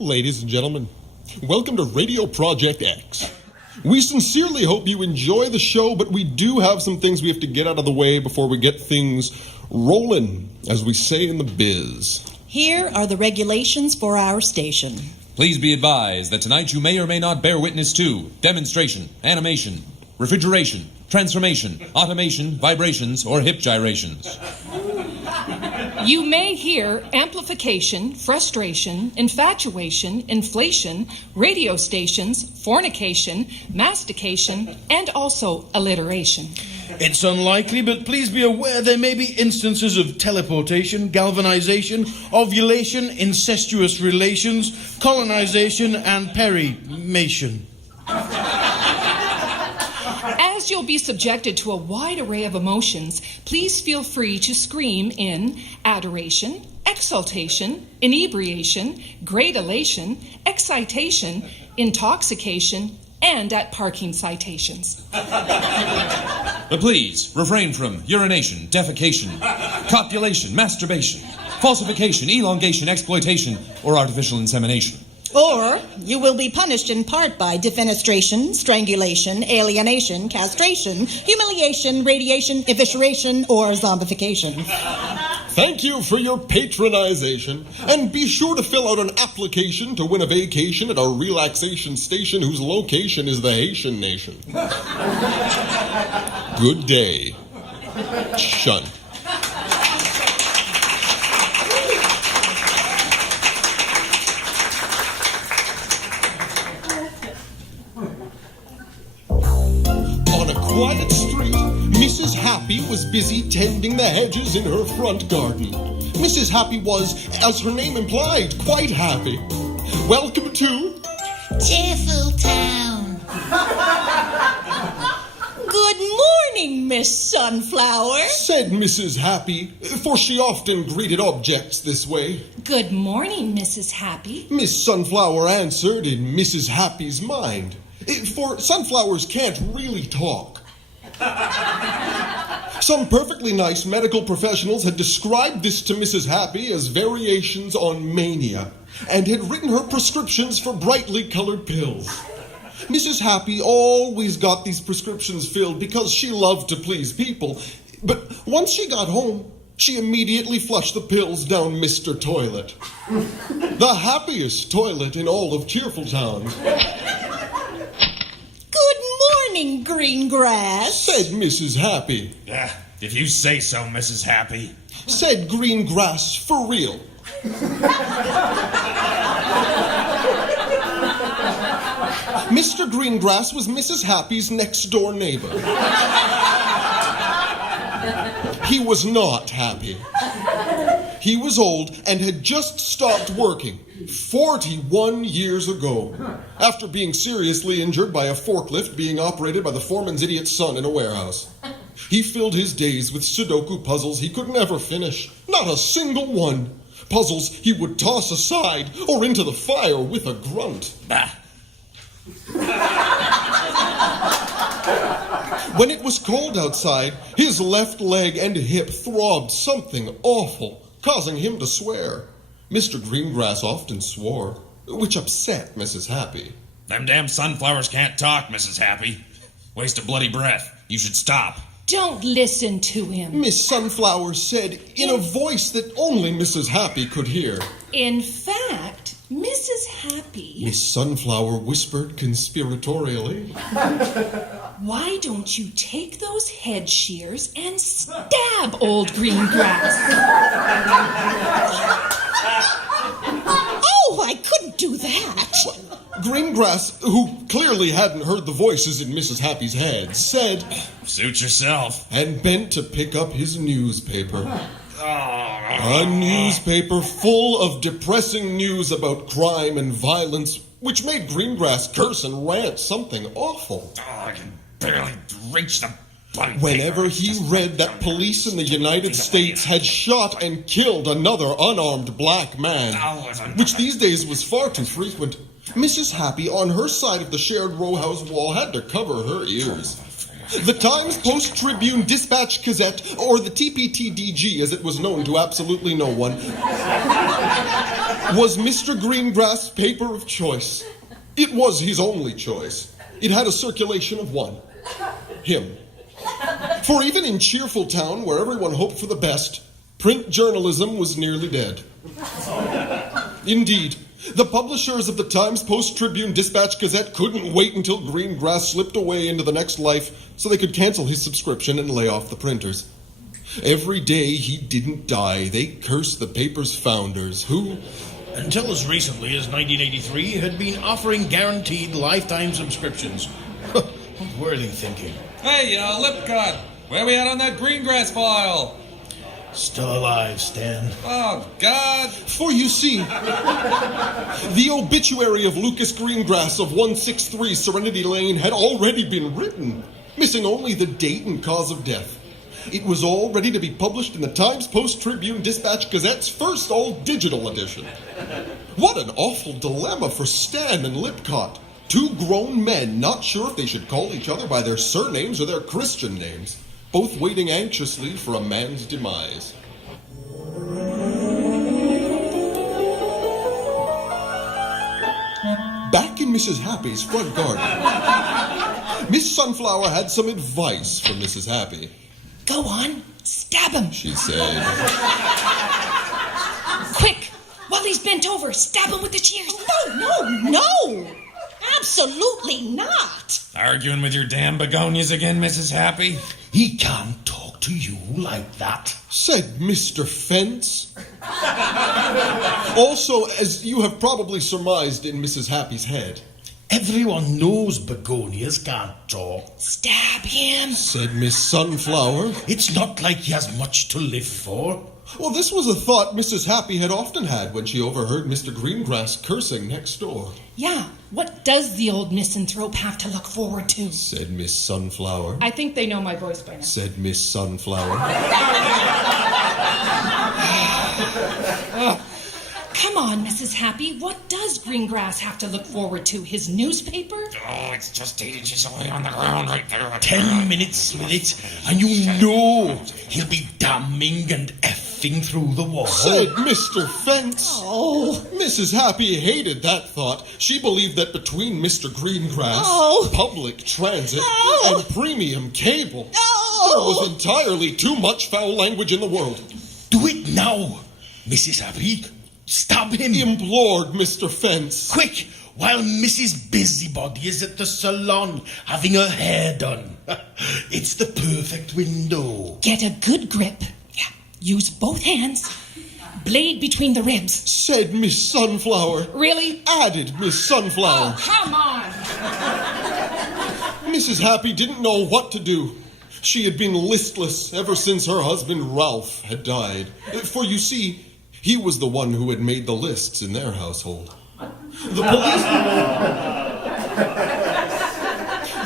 Ladies and gentlemen, welcome to Radio Project X. We sincerely hope you enjoy the show, but we do have some things we have to get out of the way before we get things rolling, as we say in the biz. Here are the regulations for our station. Please be advised that tonight you may or may not bear witness to demonstration, animation, refrigeration, transformation, automation, vibrations, or hip gyrations. You may hear amplification, frustration, infatuation, inflation, radio stations, fornication, mastication, and also alliteration. It's unlikely, but please be aware there may be instances of teleportation, galvanization, ovulation, incestuous relations, colonization, and perimation. As you'll be subjected to a wide array of emotions, please feel free to scream in adoration, exaltation, inebriation, great elation, excitation, intoxication, and at parking citations. But please refrain from urination, defecation, copulation, masturbation, falsification, elongation, exploitation, or artificial insemination. Or you will be punished in part by defenestration, strangulation, alienation, castration, humiliation, radiation, evisceration, or zombification. Thank you for your patronization, and be sure to fill out an application to win a vacation at our relaxation station whose location is the Haitian nation. Good day. Shun. Quiet street, Mrs. Happy was busy tending the hedges in her front garden. Mrs. Happy was, as her name implied, quite happy. Welcome to Cheerfultown. Good morning, Miss Sunflower, said Mrs. Happy, for she often greeted objects this way. Good morning, Mrs. Happy. Miss Sunflower answered in Mrs. Happy's mind, for sunflowers can't really talk. Some perfectly nice medical professionals had described this to Mrs. Happy as variations on mania, and had written her prescriptions for brightly colored pills. Mrs. Happy always got these prescriptions filled because she loved to please people, but once she got home, she immediately flushed the pills down Mr. Toilet. The happiest toilet in all of Cheerfultown. morning, green grass, said Mrs. Happy. If you say so, Mrs. Happy, said Green Grass for real. Mr. Greengrass was Mrs. Happy's next-door neighbor. He was not happy. He was old and had just stopped working 41 years ago after being seriously injured by a forklift being operated by the foreman's idiot son in a warehouse. He filled his days with Sudoku puzzles he could never finish, not a single one. Puzzles he would toss aside or into the fire with a grunt. Bah. When it was cold outside, his left leg and hip throbbed something awful, causing him to swear. Mr. Greengrass often swore, which upset Mrs. Happy. Them damn sunflowers can't talk, Mrs. Happy. Waste of bloody breath. You should stop. Don't listen to him. Miss Sunflower said in a voice that only Mrs. Happy could hear. In fact, Mrs. Happy... Miss Sunflower whispered conspiratorially. Why don't you take those head shears and stab old Greengrass? Oh, I couldn't do that. Greengrass, who clearly hadn't heard the voices in Mrs. Happy's head, said, Suit yourself. And bent to pick up his newspaper. A newspaper full of depressing news about crime and violence, which made Greengrass curse and rant something awful. I can barely reach the bloody Whenever paper. he read that police in the United States had shot and killed another unarmed black man, which these days was far too frequent, Mrs. Happy, on her side of the shared row house wall, had to cover her ears. The Times Post-Tribune Dispatch Gazette, or the TPTDG as it was known to absolutely no one, was Mr. Greengrass' paper of choice. It was his only choice. It had a circulation of one. Him. For even in Cheerfultown, where everyone hoped for the best, print journalism was nearly dead. Indeed, the publishers of the Times-Post-Tribune Dispatch-Gazette couldn't wait until Greengrass slipped away into the next life so they could cancel his subscription and lay off the printers. Every day he didn't die, they cursed the paper's founders, who, Until as recently as 1983, had been offering guaranteed lifetime subscriptions. What were they thinking? Hey, Lipcott, where we at on that Greengrass file? Still alive, Stan. Oh, God. for you see, the obituary of Lucas Greengrass of 163 Serenity Lane had already been written, missing only the date and cause of death. It was all ready to be published in the Times-Post-Tribune Dispatch-Gazette's first all-digital edition. What an awful dilemma for Stan and Lipcott. Two grown men not sure if they should call each other by their surnames or their Christian names, both waiting anxiously for a man's demise. Back in Mrs. Happy's front garden, Miss Sunflower had some advice for Mrs. Happy. Go on, stab him. She said, Quick, while he's bent over, stab him with the shears. No. Absolutely not. Arguing with your damn begonias again, Mrs. Happy? He can't talk to you like that. said Mr. Fence. Also, as you have probably surmised in Mrs. Happy's head, Everyone knows begonias can't talk. Stab him. said Miss Sunflower. It's not like he has much to live for. Well, this was a thought Mrs. Happy had often had when she overheard Mr. Greengrass cursing next door, Yeah, what does the old misanthrope have to look forward to? said Miss Sunflower. I think they know my voice by now. Said Miss Sunflower. Come on, Mrs. Happy, what does Greengrass have to look forward to? His newspaper? Oh, it's just 8 inches away on the ground right there. 10 minutes with it, and you know he'll be damning and effing through the wall. Said Mr. Fence. Oh. Mrs. Happy hated that thought. She believed that between Mr. Greengrass, Oh. public transit, Oh. and premium cable, there No. was entirely too much foul language in the world. Do it now, Mrs. Happy. Stab him. Implored Mr. Fence. Quick, while Mrs. Busybody is at the salon having her hair done. It's the perfect window. Get a good grip. Yeah, use both hands. Blade between the ribs. Said Miss Sunflower. Really? Added Miss Sunflower. Oh, come on. Mrs. Happy didn't know what to do. She had been listless ever since her husband Ralph had died. For you see, he was the one who had made the lists in their household.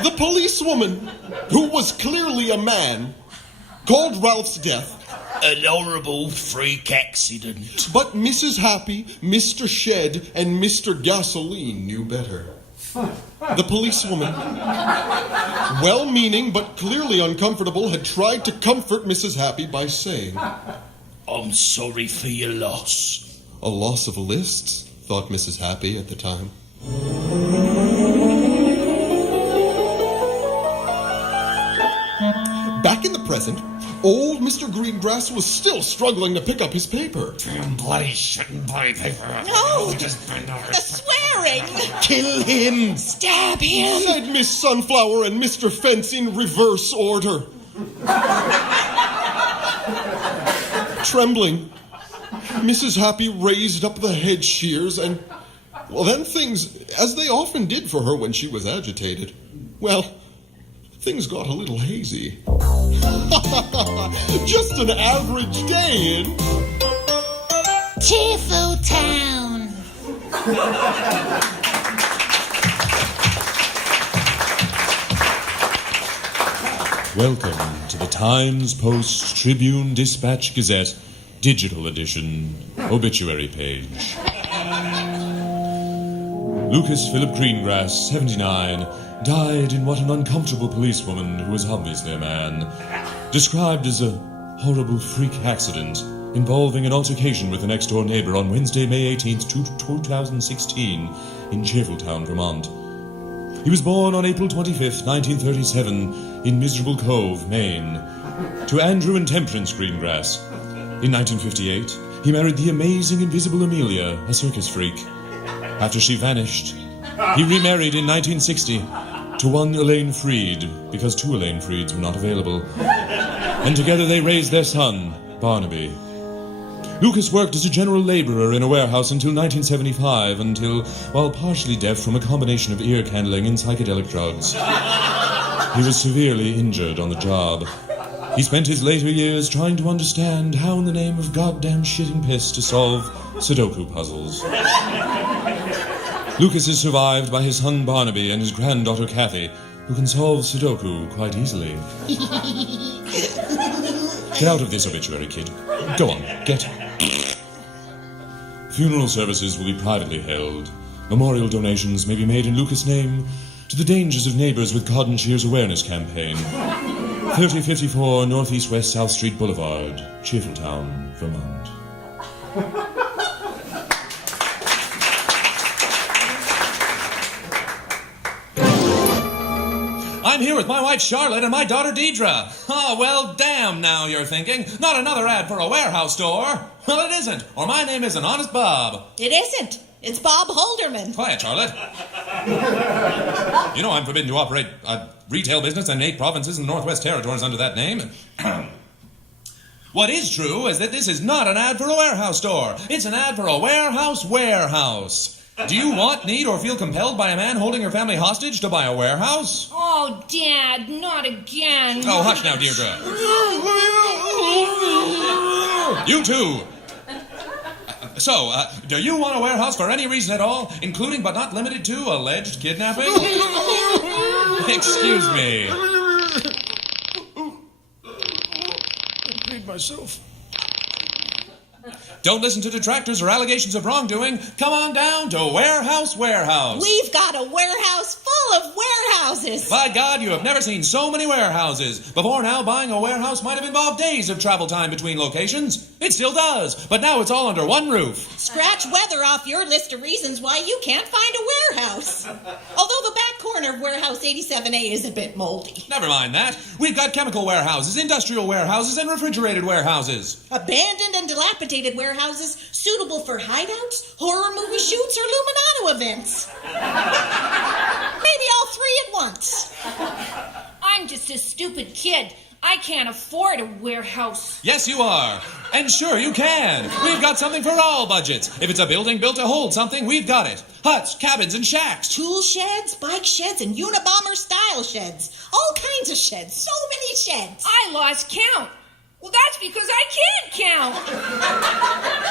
The policewoman, who was clearly a man, called Ralph's death, An horrible freak accident. but Mrs. Happy, Mr. Shed, and Mr. Gasoline knew better. The policewoman, well-meaning but clearly uncomfortable, had tried to comfort Mrs. Happy by saying, I'm sorry for your loss. a loss of lists, thought Mrs. Happy at the time. Back in the present, old Mr. Greengrass was still struggling to pick up his paper. Damn bloody shouldn't bloody paper. No. Just bend over. The swearing. Kill him. Stab him. Said Miss Sunflower and Mr. Fence in reverse order. Trembling, Mrs. Happy raised up the head shears and, well, then things, as they often did for her when she was agitated, well, things got a little hazy. Just an average day in Cheerfultown. Welcome to the Times-Post-Tribune Dispatch-Gazette Digital Edition Obituary Page. Lucas Philip Greengrass, 79, died in what an uncomfortable policewoman who was obviously a man described as a horrible freak accident involving an altercation with the next-door neighbor on Wednesday, May 18th, 2016, in Cheerfultown, Vermont. He was born on April 25th, 1937, in Miserable Cove, Maine, to Andrew and Temperance Greengrass. In 1958, he married the amazing Invisible Amelia, a circus freak. After she vanished, he remarried in 1960 to one Elaine Freed, because two Elaine Freeds were not available. And together they raised their son, Barnaby. Lucas worked as a general laborer in a warehouse until 1975, while partially deaf from a combination of ear candling and psychedelic drugs, he was severely injured on the job. He spent his later years trying to understand how in the name of goddamn shit and piss to solve Sudoku puzzles. Lucas is survived by his son Barnaby and his granddaughter Kathy, who can solve Sudoku quite easily. Get out of this obituary, kid. Go on, get. Funeral services will be privately held. Memorial donations may be made in Lucas' name to the Dangers of Neighbors with Cotton Cheers Awareness Campaign. 3054 Northeast West South Street Boulevard, Cheerfultown, Vermont. I'm here with my wife Charlotte and my daughter Deidre. Oh, well, damn now, you're thinking. Not another ad for a warehouse store. Well, it isn't, or my name isn't Honest Bob. It isn't. It's Bob Holderman. Quiet, Charlotte. You know I'm forbidden to operate a retail business in 8 provinces in the Northwest Territories under that name. What is true is that this is not an ad for a warehouse store. It's an ad for a warehouse. Do you want, need, or feel compelled by a man holding your family hostage to buy a warehouse? Oh, Dad, not again. Oh, hush now, Deirdre. You too. So, do you want a warehouse for any reason at all, including but not limited to alleged kidnapping? Excuse me. I paid myself. Don't listen to detractors or allegations of wrongdoing. Come on down to Warehouse. We've got a warehouse full of warehouses. By God, you have never seen so many warehouses. Before now, buying a warehouse might have involved days of travel time between locations. It still does, but now it's all under one roof. Scratch weather off your list of reasons why you can't find a warehouse. Although the back corner of Warehouse 87A is a bit moldy. Never mind that. We've got chemical warehouses, industrial warehouses, and refrigerated warehouses. Abandoned and dilapidated warehouses suitable for hideouts, horror movie shoots, or Luminato events. Maybe all 3 at once. I'm just a stupid kid. I can't afford a warehouse. Yes, you are. And sure, you can. We've got something for all budgets. If it's a building built to hold something, we've got it. Huts, cabins, and shacks. Tool sheds, bike sheds, and Unabomber-style sheds. All kinds of sheds. So many sheds. I lost count. Well, that's because I can't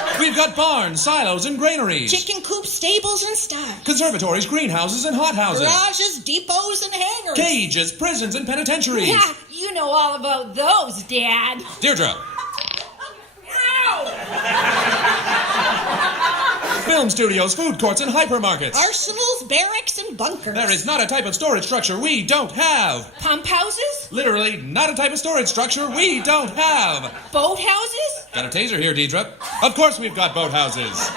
count. We've got barns, silos, and granaries. Chicken coops, stables, and sties. Conservatories, greenhouses, and hothouses. Garages, depots, and hangars. Cages, prisons, and penitentiaries. Yeah, you know all about those, Dad. Deirdre. Ow! Film studios, food courts, and hypermarkets. Arsenals, barracks, and bunkers. There is not a type of storage structure we don't have. Pump houses? Literally, not a type of storage structure we don't have. Boat houses? Got a taser here, Deidre. Of course we've got boathouses.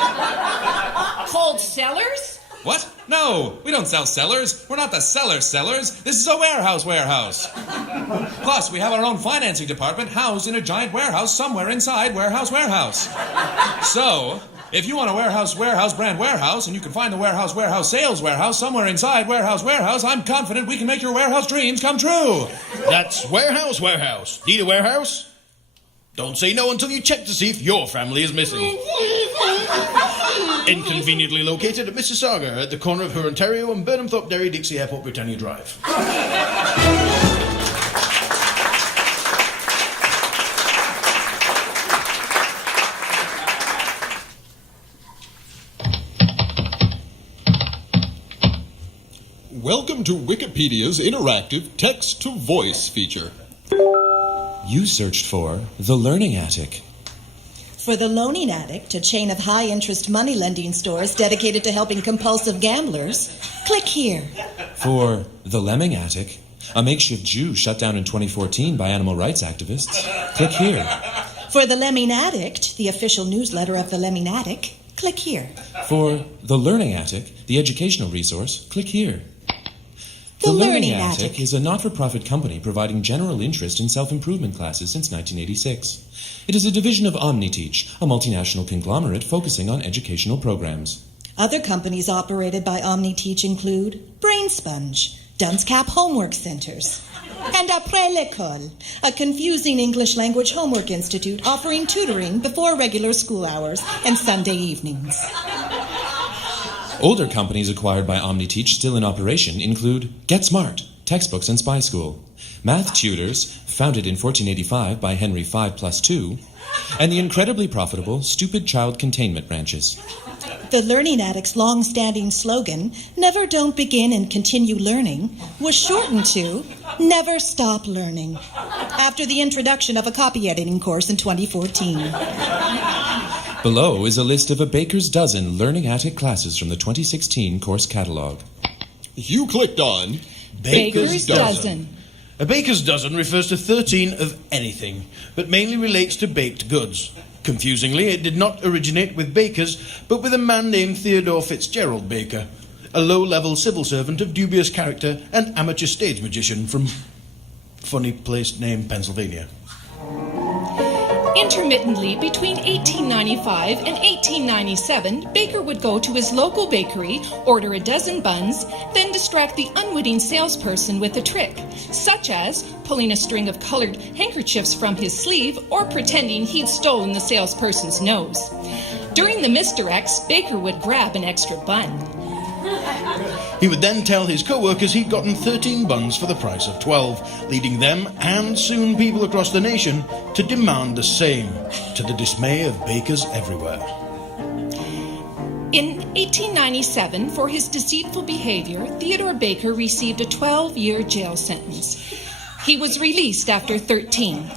Cold cellars? What? No, we don't sell cellars. We're not the sellers. This is a warehouse. Plus, we have our own financing department housed in a giant warehouse somewhere inside warehouse. So, if you want a warehouse brand warehouse, and you can find the warehouse sales warehouse somewhere inside warehouse, I'm confident we can make your warehouse dreams come true. That's warehouse. Need a warehouse? Don't say no until you check to see if your family is missing. Inconveniently located at Mississauga, at the corner of Ontario and Burnhamthorpe Dairy, Dixie Airport, Britannia Drive. Welcome to Wikipedia's interactive text-to-voice feature. You searched for The Learning Attic. For The Loaning Addict, a chain of high-interest money-lending stores dedicated to helping compulsive gamblers, click here. For The Lemming Attic, a makeshift Jew shut down in 2014 by animal rights activists, click here. For The Lemming Addict, the official newsletter of The Lemming Attic, click here. For The Learning Attic, the educational resource, click here. The Learning Attic is a not-for-profit company providing general interest in self-improvement classes since 1986. It is a division of OmniTeach, a multinational conglomerate focusing on educational programs. Other companies operated by OmniTeach include Brain Sponge, Dunce Cap Homework Centers, and Après l'École, a confusing English language homework institute offering tutoring before regular school hours and Sunday evenings. Older companies acquired by OmniTeach still in operation include Get Smart, Textbooks and Spy School, Math Tutors, founded in 1485 by Henry V+2, and the incredibly profitable Stupid Child Containment Ranches. The Learning Addict's long-standing slogan, Never Don't Begin and Continue Learning, was shortened to Never Stop Learning, after the introduction of a copy editing course in 2014. Below is a list of a baker's dozen Learning Attic classes from the 2016 course catalog. You clicked on Baker's Dozen. A baker's dozen refers to 13 of anything, but mainly relates to baked goods. Confusingly, it did not originate with bakers, but with a man named Theodore Fitzgerald Baker, a low-level civil servant of dubious character and amateur stage magician from funny-placed name Pennsylvania. Intermittently, between 1895 and 1897, Baker would go to his local bakery, order a dozen buns, then distract the unwitting salesperson with a trick, such as pulling a string of colored handkerchiefs from his sleeve or pretending he'd stolen the salesperson's nose. During the misdirects, Baker would grab an extra bun. He would then tell his co-workers he'd gotten 13 buns for the price of 12, leading them, and soon people across the nation, to demand the same, to the dismay of bakers everywhere. In 1897, for his deceitful behavior, Theodore Baker received a 12-year jail sentence. He was released after 13.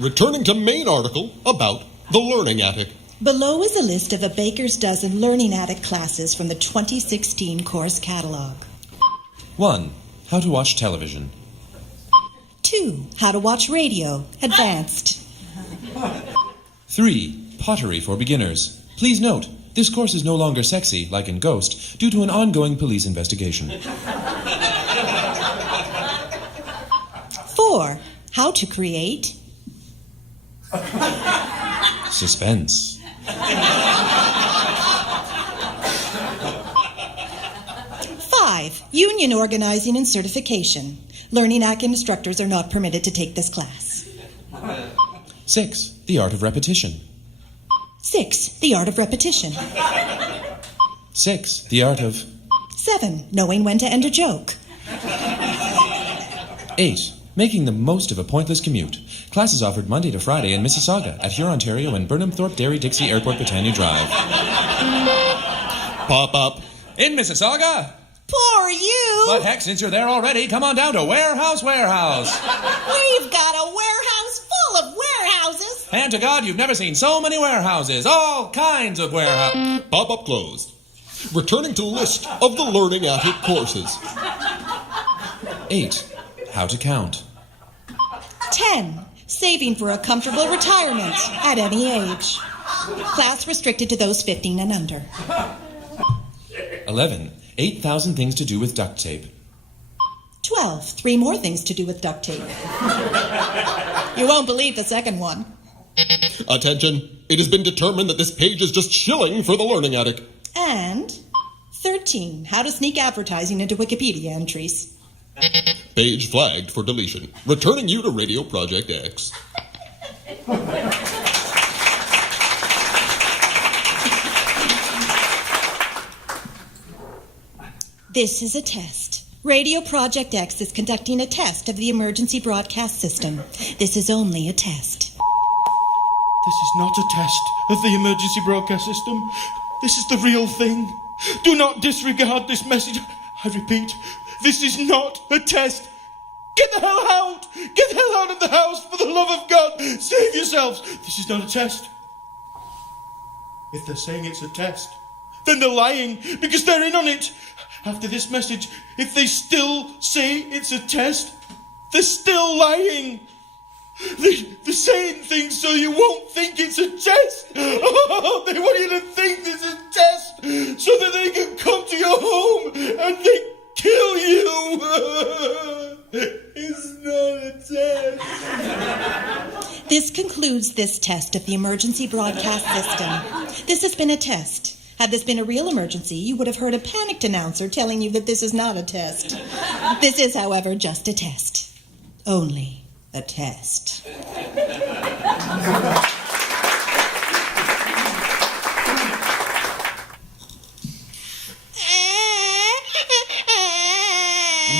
Returning to main article about the Learning Attic. Below is a list of a baker's dozen Learning Attic classes from the 2016 course catalog. 1. How to watch television. 2. How to watch radio, advanced. 3. Pottery for beginners. Please note, this course is no longer sexy, like in Ghost, due to an ongoing police investigation. 4. How to create. Suspense. 5. Union organizing and certification. Learning Attic instructors are not permitted to take this class. 6. The art of repetition. 6. The art of repetition. 6. The art of... 7. Knowing when to end a joke. 8. Making the most of a pointless commute. Classes offered Monday to Friday in Mississauga, at Huron, Ontario, and Burnhamthorpe Dairy Dixie Airport, Britannia Drive. Pop up. In Mississauga? Poor you! But heck, since you're there already, come on down to Warehouse. We've got a warehouse full of warehouses. Hand to God, you've never seen so many warehouses. All kinds of warehouses. Pop up closed. Returning to list of the Learning Attic courses. 8. How to count. 10. Saving for a comfortable retirement at any age. Class restricted to those 15 and under. 11. 8,000 things to do with duct tape. 12. 3 more things to do with duct tape. You won't believe the second one. Attention. It has been determined that this page is just shilling for the Learning Attic. And 13. How to sneak advertising into Wikipedia entries. Page flagged for deletion. Returning you to Radio Project X. This is a test. Radio Project X is conducting a test of the emergency broadcast system. This is only a test. This is not a test of the emergency broadcast system. This is the real thing. Do not disregard this message. I repeat, this is not a test. Get the hell out! Get the hell out of the house, for the love of God! Save yourselves! This is not a test. If they're saying it's a test, then they're lying, because they're in on it. After this message, if they still say it's a test, They're still lying. They're saying things so you won't think it's a test. Oh, they want you to think this is a test so that they can come to your home and they kill you. It's not a test. This concludes this test of the emergency broadcast system. This has been a test. Had this been a real emergency, you would have heard a panicked announcer telling you that this is not a test. This is, however, just a test. Only a test.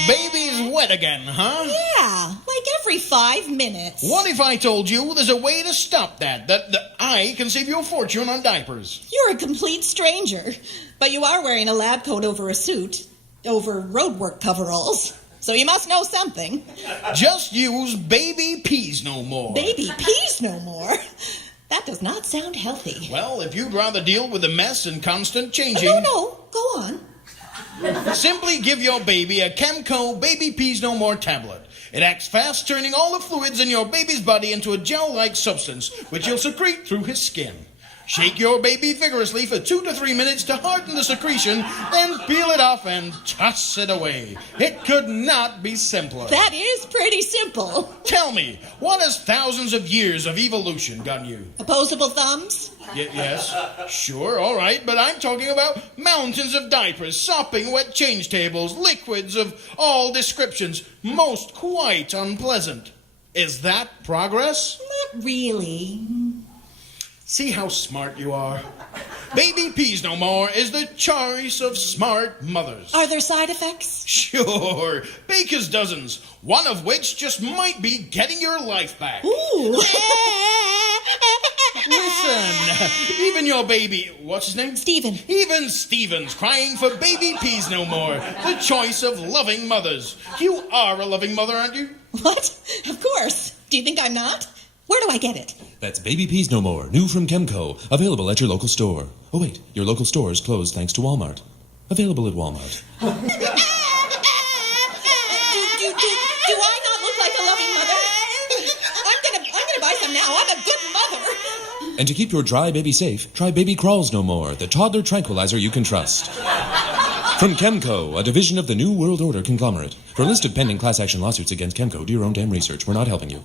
Baby's wet again, huh? Yeah, like every 5 minutes. What if I told you there's a way to stop that I can save you a fortune on diapers? You're a complete stranger, but you are wearing a lab coat over a suit, over roadwork coveralls. So you must know something. Just use Baby Peas No More. Baby peas no more? That does not sound healthy. Well, if you'd rather deal with the mess and constant changing... No, go on. Simply give your baby a Chemco Baby Peas No More tablet. It acts fast, turning all the fluids in your baby's body into a gel-like substance, which you'll secrete through his skin. Shake your baby vigorously for 2 to 3 minutes to harden the secretion, then peel it off and toss it away. It could not be simpler. That is pretty simple. Tell me, what has thousands of years of evolution done you? Opposable thumbs? Yes, sure, all right, but I'm talking about mountains of diapers, sopping wet change tables, liquids of all descriptions, most quite unpleasant. Is that progress? Not really. See how smart you are? Baby Peas No More is the choice of smart mothers. Are there side effects? Sure, baker's dozens, one of which just might be getting your life back. Ooh. Listen, even your baby, what's his name? Stephen. Even Stephen's crying for Baby Peas No More, the choice of loving mothers. You are a loving mother, aren't you? What? Of course. Do you think I'm not? Where do I get it? That's Baby Peas No More, new from Chemco, available at your local store. Oh wait, your local store is closed thanks to Walmart. Available at Walmart. Do I not look like a loving mother? I'm gonna buy some now. I'm a good mother. And to keep your dry baby safe, try Baby Crawls No More, the toddler tranquilizer you can trust. From Chemco, a division of the New World Order conglomerate. For a list of pending class action lawsuits against Chemco, do your own damn research. We're not helping you.